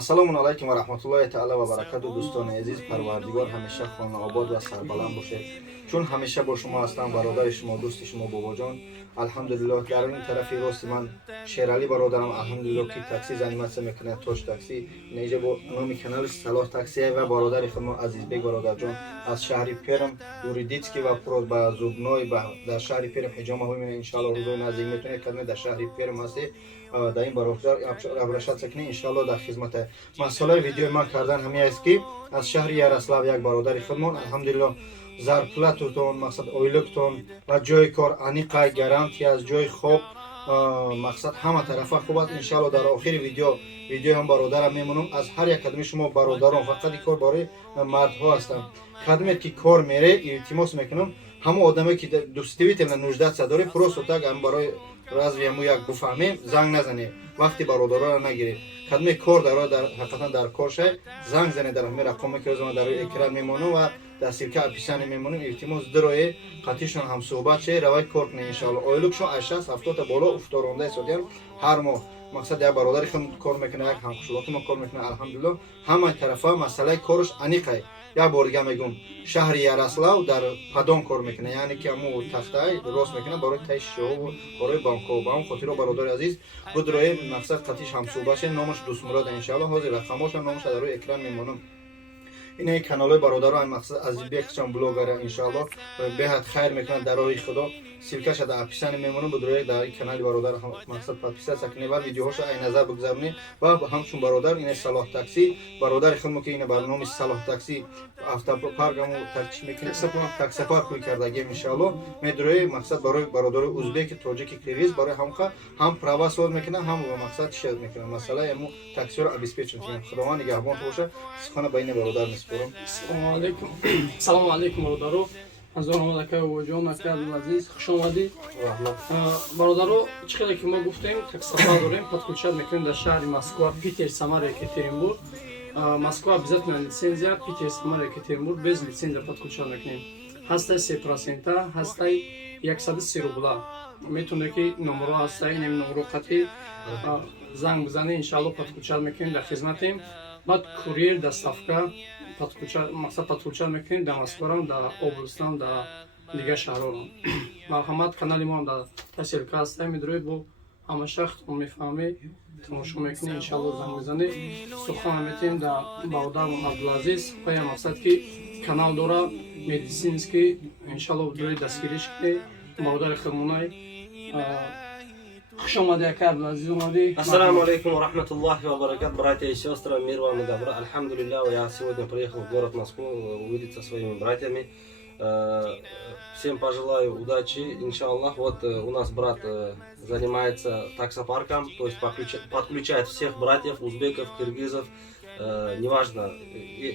ассалому алайкум ва раҳматуллоҳи таъала ва баракату. дӯстони азиз, парвардигор ҳамеша хонаобод ва сарбаланд бошед. чун ҳамеша бо шумо ҳастам, бародари шумо, дӯсти шумо бобоҷон. алҳамдулиллоҳ, дар ин тарафи рости ман шералӣ бародарам, алҳамдулиллоҳ, ки такси заниматсия мекунад, тош такси. инҷа бо номи канали Салоҳ такси ва бародари худмо Азизбек бародарҷон аз шаҳри Перм, юридически вопрос ба зубной дар шаҳри Перм ҳиҷома ҳуй мена. иншааллоҳ рӯзои наздик метавонед кадме дар шаҳри Перм ҳастед, дар ин бародар обращаться к ним, иншааллоҳ дар хизмате. масъалаи видеои ман кардан ҳамин аст, ки аз шаҳри Ярослав як бародари худмон алҳамдулиллоҳ зарплататон, мақсад ойлуктон ва ҷойи кор аниқай гарантия аз ҷойи хоб, мақсад ҳама тарафа хуб аст. иншааллоҳ дар охири видеои ҳам бародарам мемонам. аз ҳар як кадми шумо бародарон, фақат ин кор барои мардҳо ҳастам. кадме ки кор мере, илтимос мекунам ҳамон одаме ки действително нуждатся доред, просто так барои разве ҳамун як буфаҳмем занг назанед, вақти бародаронро нагиред. кадме кор ҳақиқатан дар кор шай занг занед, дар ҳамин рақоме ки озма дар экран мемонам ва дар силка описание мемонам. илтимос дурое қатишон ҳамсӯҳбат шед, равай кор кунед. иншааллоҳ ойлукшон аз 60-70 та боло уфторонда ҳисобиям ҳар моҳ. мақсад як бародари худ кор мекунад, як ҳамкушулоти мо кор мекунад. алҳамдулиллоҳ ҳамаи тарафа масъалаи корш аниқай. як бор дига мегум, шаҳри Ярослав дар падон кор мекунад, яъне ки ҳамун тахтаи рост мекунад барои таи шишаҳо, барои банкҳо. ба ҳамон хотиро бародари азиз будрои мақсад қатиш ҳамсӯҳбат шед. номаш Дӯстмурод, иншааллоҳ ҳозир рақамоша номаша дар рӯи экран мемонам. инаи каналҳои бародарон мақсад Азизбекчон блогер, иншааллоҳ беҳад хайр мекунад дар роҳи худо. силкаша дар описание мемонам, будрои дар канали бародар мақсад подписатсия кунед ва видеоҳоша ай назар бигзаронед. ва ҳамчун бародар ина Салоҳ такси, бародари худмо ки ина барноми Салоҳ такси автопарк ҳамун таксиш мекунед, таксопарк рӯй кардагем. иншааллоҳ медрои мақсад барои бародари ӯзбеки, тоҷики, киргиз барои ҳамқа ҳам права соз мекунад, ҳам мақсад шад мекунад. масъалаи ҳамун таксиро обеспечен мекунад. худованд нигаҳбон боша. сухана ба ина бародар мисупорам. Салому алейкум бародаро. Азон омад ака бобоҷон, ака Абдулазиз, хуш омадед. бародаро, чӣ қадар ки мо гуфтем, таксопарк дорем, подключат мекунем дар шаҳри Москва, Питер, Самара, Екатеринбург. Москва обязательно лицензия, Питер, Самара, Екатеринбург без лицензия подключат мекунем. ҳастай 3%, ҳастай 130 рубла. метавонед ки номеро ҳастай, неми номеро қатӣ занг бизанед, иншааллоҳ подключат мекунем, дар хизматем. баъд курьер, доставка мақсад подключат мекунем дар Москварам, дар областам, дар дигар шаҳрорам. марҳамат, канали мо ҳам дар таъсилка ҳастай, медроед бо ҳама шахтон мефаҳмед, тамошо мекунед, иншааллоҳ занг мезанед. сухан метем дар бародарам Абдулазиз, ва мақсад ки канал дора медицинский, иншааллоҳ доред дастгирӣ шикунед. бародари худмонай хуш омадед, ака Абдулазиз омадед. Ассаламу алейкум ва рахматуллахи ва баракат, братья и сестры, мир вам и добра. Алхамдулиллах, я сегодня приехал в город Москву увидеться со своими братьями. Всем пожелаю удачи, иншаллах. Вот у нас брат занимается таксопарком, то есть подключает всех братьев, узбеков, киргизов, неважно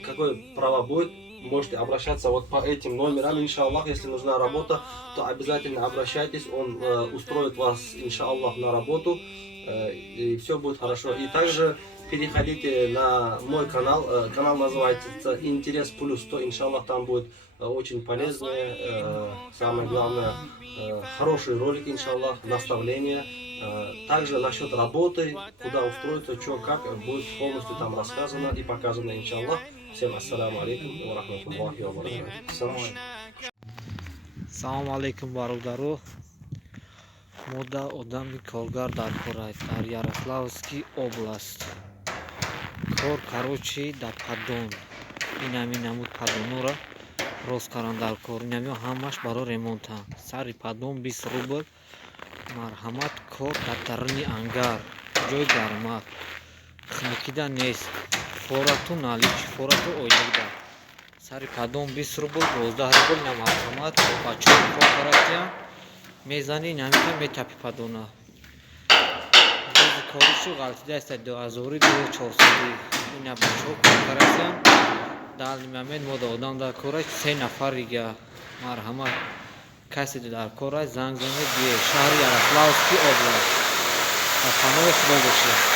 какое право будет. Можете обращаться вот по этим номерам, иншаллах. Если нужна работа, то обязательно обращайтесь, он устроит вас, иншаллах, на работу, и все будет хорошо. И также переходите на мой канал, канал называется Интерес Плюс 100, иншаллах, там будет очень полезные, самое главное, хорошие ролики, иншаллах, наставления. Также насчет работы, куда устроиться, что, как, будет полностью там рассказано и показано, иншаллах. Всем ассаламу алейкум ва рахматуллахи ва баракатух. Салому алейкум бародаро. Мода одами коргар дар кораи дар Ярославский област. Кор короче дар падон. Инами намуд падонора роскаран дар кор. Инами ҳамаш барои ремонта. Сари падон 20 рубл. Марҳамат, кор дар дарни ангар. ҷои гармак. хмикида нест. форату налич, форату ойлида. Сари падон 20 рубл, 12 рубл на марҳамат. бачаҳо кор каратия мезани намита метапи падона. рози коришо ғалтида аст 2400. ина бачаҳо кор каратия дали момент мо додам дар кора 3 нафар дига. марҳамат, касе дар кора занг занед бие. шаҳри Ярославский област. дар паноҳи худо бошед.